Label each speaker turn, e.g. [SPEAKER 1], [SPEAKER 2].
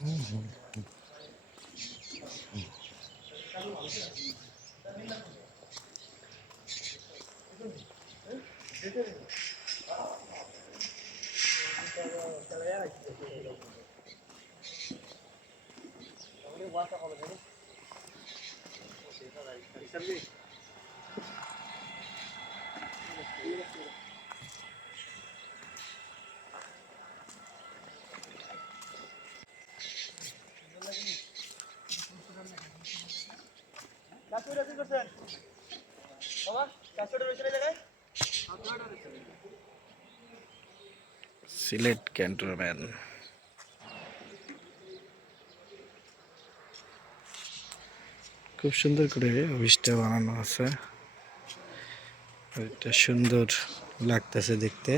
[SPEAKER 1] Gracias. Sylhet ক্যান্টনম্যান খুব সুন্দর করে অফিসটা বানানো আছে। এটা সুন্দর লাগতেছে দেখতে।